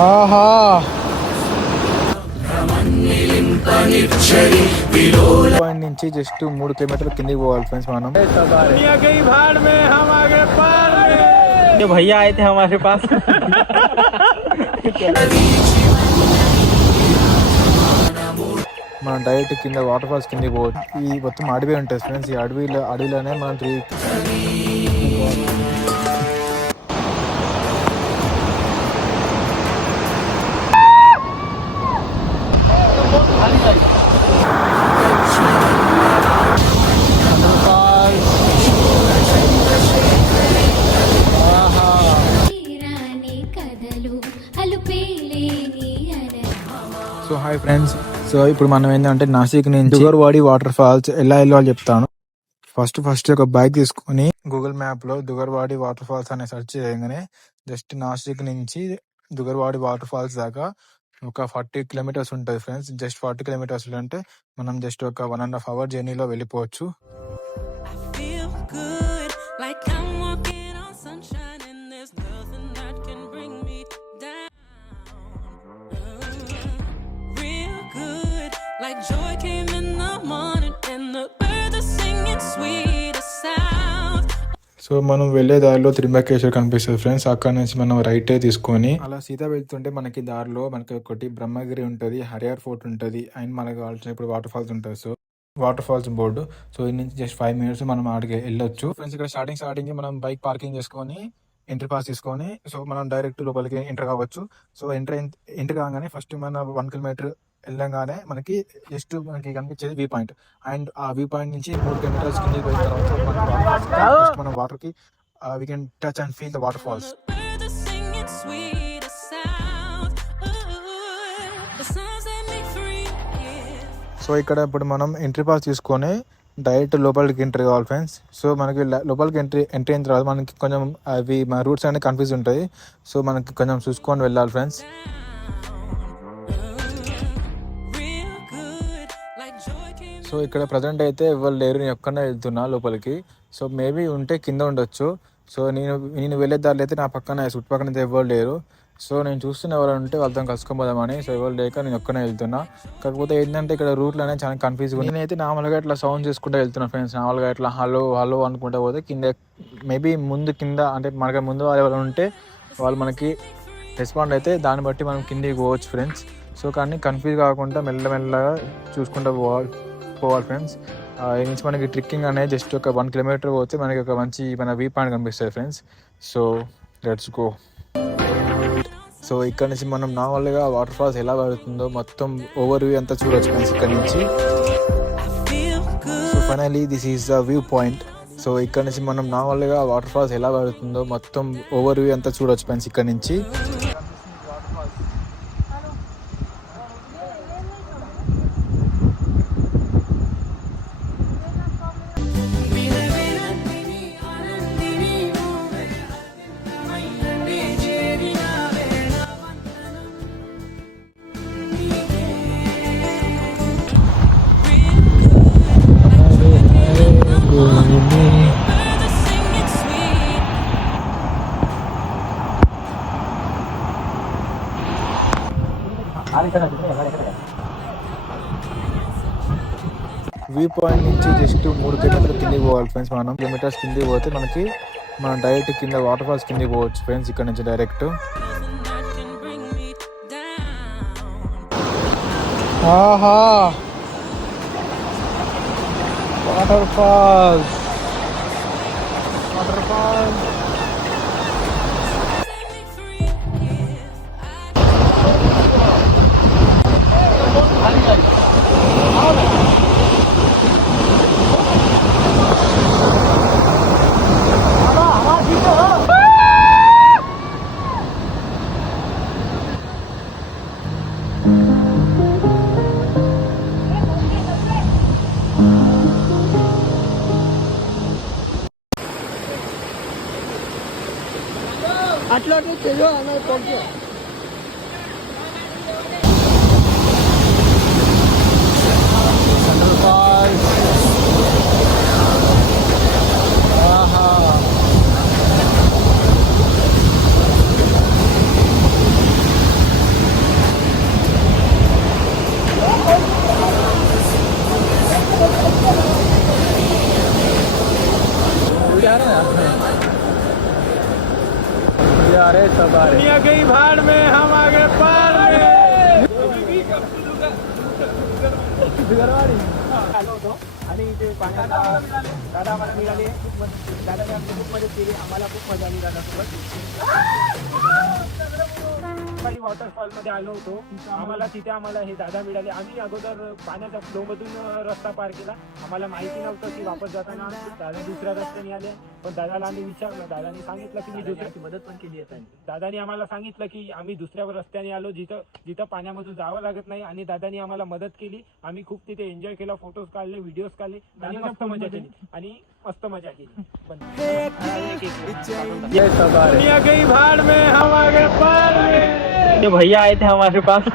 ఆహా పాయింట్ నుంచి జస్ట్ 3 కిలోమీటర్ల కిందికి పోవాలి ఫ్రెండ్స్ మనం. भैया आए थे हमारे पास మనం డైరెక్ట్ కింద వాటర్ ఫాల్స్ కిందకి పోవచ్చు. ఈ మొత్తం అడవి ఉంటుంది ఫ్రెండ్స్. ఈ అడవిలోనే మనం 3 సో హాయ్ ఫ్రెండ్స్. సో ఇప్పుడు మనం ఏంటంటే నాసిక్ నుంచి దుగర్వాడి వాటర్ ఫాల్స్ ఎలా వెళ్ళాలో చెప్తాను. ఫస్ట్ ఒక బైక్ తీసుకొని గూగుల్ మ్యాప్ లో దుగర్వాడి వాటర్ ఫాల్స్ అనే సెర్చ్ చేయగానే జస్ట్ నాసిక్ నుంచి దుగర్వాడి వాటర్ ఫాల్స్ దాకా ఒక 40 కిలోమీటర్స్ ఉంటుంది ఫ్రెండ్స్. జస్ట్ 40 కిలోమీటర్స్ అంటే మనం జస్ట్ ఒక 1.5 hour జర్నీలో వెళ్ళిపోవచ్చు. Like joy came in the morning and the birds are singing sweet sound. So మనం వెళ్లే దారిలో త్రింబకేశ్వర్ కనిపిస్తుంది ఫ్రెండ్స్. అక్కడ నుంచి మనం రైట్ తీసుకొని అలా సీతా వెళ్తుంటే మనకి దారిలో మనకి ఒకటి బ్రహ్మగిరి ఉంటుంది, హరియార్ ఫోర్ట్ ఉంటుంది, అండ్ మనకు కావాల్సిన ఇప్పుడు వాటర్ ఫాల్స్ ఉంటుంది. So water falls board. So ఈ నుంచి జస్ట్ 5 minutes మనం ఆడికి వెళ్ళొచ్చు ఫ్రెండ్స్. ఇక్కడ స్టార్టింగ్ మనం బైక్ పార్కింగ్ చేసుకొని ఎంట్రీ పాస్ తీసుకొని సో మనం డైరెక్ట్ లోపలికి ఎంటర్ కావచ్చు. సో ఎంటర్ కాగానే ఫస్ట్ మన 1 kilometer వెళ్ళంగానే మనకి జస్ట్ మనకి కనిపించేది వ్యూ పాయింట్. అండ్ ఆ వ్యూ పాయింట్ నుంచి 3 kilometers కిందకి పోయిన తర్వాత మనం వాటర్ కి we can touch and feel the water falls. So ఇక్కడ ఇప్పుడు మనం ఎంట్రీ పాస్ తీసుకొని డైరెక్ట్ లోపలికి ఎంట్రీ కావాలి ఫ్రెండ్స్. సో మనకి లోపలికి ఎంట్రీ అయిన తర్వాత మనకి కొంచెం అవి మన రూట్స్ అనేవి కన్ఫ్యూజ్ ఉంటాయి. సో మనకి కొంచెం చూసుకొని వెళ్ళాలి ఫ్రెండ్స్. సో ఇక్కడ ప్రజెంట్ అయితే ఎవరు లేరు, నేను ఒక్కనే వెళ్తున్నా లోపలికి. సో మేబీ ఉంటే కింద ఉండొచ్చు. సో నేను వెళ్ళే దారిలో అయితే నా పక్కన చుట్టుపక్కన అయితే ఎవరు లేరు. సో నేను చూస్తున్న ఎవరు ఉంటే వాళ్ళతో కలుసుకోపోదామని. సో ఎవరు లేక నేను ఒక్కనే వెళ్తున్నా. కాకపోతే ఏంటంటే ఇక్కడ రూట్లు అనేది చాలా కన్ఫ్యూజ్గా ఉంది. నేనైతే నార్మల్గా ఇట్లా సౌండ్ చేసుకుంటూ వెళ్తున్నా ఫ్రెండ్స్. నార్మల్గా ఇట్లా హలో హలో అనుకుంటా పోతే కింద మేబీ కింద అంటే మనకి ముందు వాళ్ళు ఎవరు ఉంటే వాళ్ళు మనకి రెస్పాండ్ అయితే దాన్ని బట్టి మనం కిందికి పోవచ్చు ఫ్రెండ్స్. సో కానీ కన్ఫ్యూజ్ కాకుండా మెల్లమెల్లగా చూసుకుంటూ పోవాలి ఫ్రెండ్స్. ఈ నుంచి మనకి ట్రెక్కింగ్ అనేది జస్ట్ ఒక 1 kilometer పోతే మనకి ఒక మంచి మన వ్యూ పాయింట్ కనిపిస్తుంది friends. So let's go. So ఇక్కడ నుంచి మనం నార్మల్గా వాటర్ ఫాల్స్ ఎలా పడుతుందో మొత్తం ఓవర్ వ్యూ అంతా చూడవచ్చు ఫ్రెండ్స్ ఇక్కడ నుంచి. So finally this is the view point. So ఇక్కడ నుంచి మనం నార్మల్గా వాటర్ ఫాల్స్ ఎలా పడుతుందో మొత్తం ఓవర్ వ్యూ అంతా చూడవచ్చు ఫ్రెండ్స్ ఇక్కడ నుంచి. వ్యూ పాయింట్ నుంచి జస్ట్ 3 kilometers కిందికి పోవాలి ఫ్రెండ్స్. మనం కిలోమీటర్స్ కిందికి పోతే మనం డైరెక్ట్ కింద వాటర్ ఫాల్స్ కిందికి పోవచ్చు ఫ్రెండ్స్ ఇక్కడ నుంచి డైరెక్ట్. ఆహా వాటర్ ఫాల్స్. అట్లా తెలియదు. दुनिया गई भाड़ में हम आ गए पार में आलो होतो आणि इथे पाण्याला दादा आम्हाला मिळाले दादाने आमची खूप मदत केली आम्हाला खूप मजा आली दादासोबत काही वॉटरफॉल मध्ये आलो होतो आम्हाला हे दादा मिळाले आम्ही अगोदर पाण्याच्या फ्लो मधून रस्ता पार केला आम्हाला माहिती नव्हतं की वापस जाताना दादा दुसऱ्या रस्त्याने आले पण दादाला आम्ही विचारलं दादानी सांगितलं की मी दुसऱ्या मदत पण केली आहे दादानी आम्हाला सांगितलं की आम्ही दुसऱ्या रस्त्याने आलो जिथं पाण्यामधून जावं लागत नाही आणि दादानी आम्हाला मदत केली आम्ही खूप तिथे एन्जॉय केला फोटोज काढले व्हिडिओज काढले आणि मस्त मजा केली पण दुनिया गई भाड़ में हम आ गए पार में भैया आए थे हमारे पास